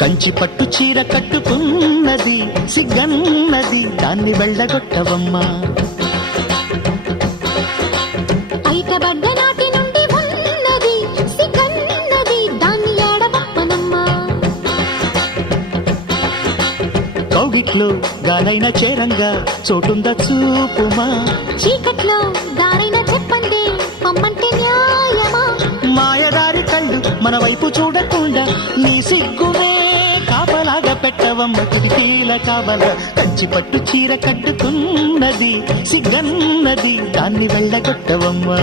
కంచి పట్టు చీర కట్టుకున్నది సిగ్గన్నది దాన్ని వెళ్ళగొట్టవమ్మా. ఐటబడ్డ నాటి నుండి ఉన్నది సిగ్గన్నది దాన్ని ఆడబప్పనమ్మా. కౌగిట్లో గాలైన చేరంగా చోటుంద చూపుమా. చీకట్లో దారైన చెప్పండి పమ్మంటే న్యాయమా. మాయదారి కళ్ళు మన వైపు చూడకుండా నీ సిగ్గునే కాపలాగా పెట్టవమ్మ. కిటికీల కావల కంచి పట్టు చీర కట్టుకున్నది సిగ్గన్నది దాన్ని వెళ్ళగొట్టవమ్మా.